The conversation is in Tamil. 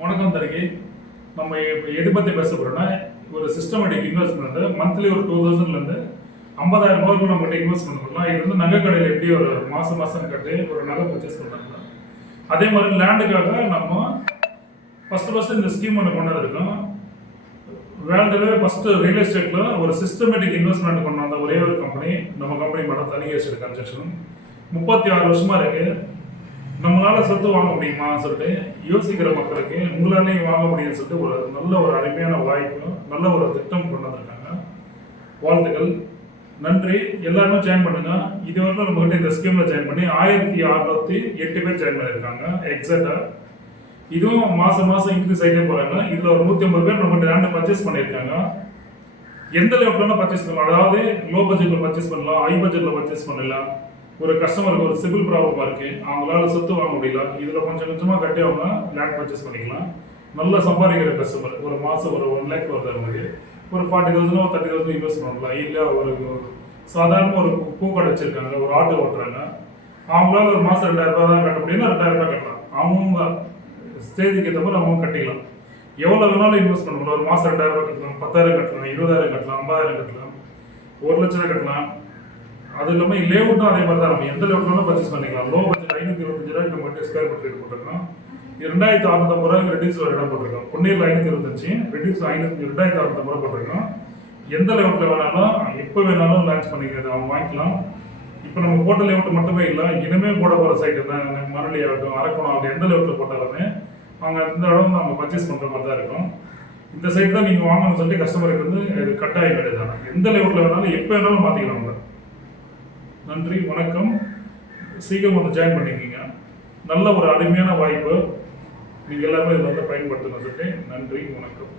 வணக்கம் தரகி. நம்ம இப்போ எது பற்றி பேச போகிறோம்னா, ஒரு சிஸ்டமேட்டிக் இன்வெஸ்ட்மெண்ட் மந்த்லி ஒரு 2000லேருந்து 50,000 ரூபாய்க்கு நம்மகிட்ட இன்வெஸ்ட்மெண்ட் பண்ணலாம். இது வந்து நகை கடையில் எப்படி ஒரு மாதம் கட்டி ஒரு நகை பர்ச்சேஸ் பண்ணுறாங்க, அதே மாதிரி லேண்டுக்காக நம்ம ஃபஸ்ட்டு இந்த ஸ்கீம் ஒன்று கொண்டு வந்திருக்கோம். வேர்ல்டுலேயே ஃபஸ்ட்டு ரியல் எஸ்டேட்டில் ஒரு சிஸ்டமேட்டிக் இன்வெஸ்ட்மெண்ட் கொண்டு வந்த ஒரே ஒரு கம்பெனி நம்ம கம்பெனி மட்டும், தனி எஸ்டேட் கன்ஸ்ட்ரக்ஷன். 36 வருஷமாக இருக்குது. நம்மளால சொத்து வாங்க முடியுமான்னு சொல்லிட்டு யோசிக்கிற மக்களுக்கு உங்களாலையும் வாங்க முடியும்னு சொல்லிட்டு ஒரு நல்ல ஒரு அருமையான வாய்ப்பு, நல்ல ஒரு திட்டம் கொண்டு வந்திருக்காங்க. வாழ்த்துக்கள், நன்றி. எல்லாருமே ஜாயின் பண்ணுங்க. இதுவரைக்கும் நம்மகிட்ட இந்த ஸ்கீம்ல ஜாயின் பண்ணி 1608 பேர் ஜாயின் பண்ணியிருக்காங்க எக்ஸாக்டா. இதுவும் மாசம் இன்க்ரீஸ் ஆகிட்டே போறாங்க. இதுல ஒரு 150 பேர் நம்மகிட்ட லேண்ட் பர்ச்சேஸ் பண்ணியிருக்காங்க. எந்த லெவலில் பர்ச்சேஸ் பண்ணலாம், அதாவது லோ பட்ஜெட்ல பர்ச்சேஸ் பண்ணலாம், ஹை பட்ஜெட்ல பர்ச்சேஸ் பண்ணலாம். ஒரு கஸ்டமருக்கு ஒரு சிவில் ப்ராப்ளமாக இருக்குது, அவங்களால சொத்து வாங்க முடியல, இதில் கொஞ்சமாக கட்டி அவங்க லேண்ட் பர்ச்சேஸ் பண்ணிக்கலாம். நல்லா சம்பாதிக்கிற கஸ்டமர் ஒரு மாதம் ஒரு 1 lakh வருது, அவங்களுக்கு ஒரு 40,000 30,000 இன்வெஸ்ட் பண்ணலாம். இல்லை ஒரு சாதாரண ஒரு பூக்கடை வச்சுருக்காங்க, ஒரு ஆட்டோ ஓட்டுறாங்க, அவங்களால ஒரு மாதம் 2,000 ரூபாய் தான் கட்ட முடியும்னா 2,000 ரூபாய் கட்டலாம். அவங்க ஸ்டேஜுக்கு ஏற்ற மாதிரி அவங்க கட்டிக்கலாம். எவ்வளோ வேணாலும் இன்வெஸ்ட் பண்ணலாம். ஒரு மாதம் 2,000 ரூபாய் கட்டலாம், 10,000 கட்டலாம், 20,000 கட்டலாம், 50,000 கட்டலாம், 1 லட்சம் ரூபாய் கட்டலாம். அது இல்லாமல் லேஅவுட்டும் அதே மாதிரி தான். நம்ம எந்த லேஅவுட்னாலும் பர்ச்சேஸ் பண்ணிக்கலாம். லோ பட்ஜெட் 525 ரூபாய்க்கு நம்ம மட்டும் ஸ்கொயர் ஃபீட் ரேட் போட்டிருக்கோம். 2,650 ரூபாய்க்கு ரெடியூஸ் ஒரு இடம் போட்டிருக்கோம். பொன்னீரில் 525, ரெடியூஸ் 2,650 ரூபாய் போட்டிருக்கோம். எந்த லேஅவுட்டில் வேணாலும் எப்போ வேணாலும் லான்ச் பண்ணிக்கிறது அவங்க வாங்கிக்கலாம். இப்போ நம்ம போட்ட லேஅவுட் மட்டுமே இல்லை, இனிமேல் போட போகிற சைட்டு தான் மணலி ஆகட்டும், அரக்கோணம் ஆகட்டும், எந்த லேஅவுட்டில் போட்டாலுமே அவங்க இந்த இடம் அவங்க பர்ச்சேஸ் பண்ணுற மாதிரி தான் இருக்கும். இந்த சைட் தான் நீங்கள் வாங்கணும்னு சொல்லிட்டு கஸ்டமருக்கு வந்து இது கட்டாயம் கிடையாது. எந்த லேஅவுட்டில் வேணாலும் எப்போ வேணாலும் மாற்றிக்கலாம் அவங்க. நன்றி, வணக்கம். சீக்கிரம் வந்து ஜாயின் பண்ணிக்கிங்க. நல்ல ஒரு அருமையான வாய்ப்பு, நீங்கள் எல்லாருமே இதில் வந்து பயன்படுத்தணும் சொல்லிட்டு நன்றி, வணக்கம்.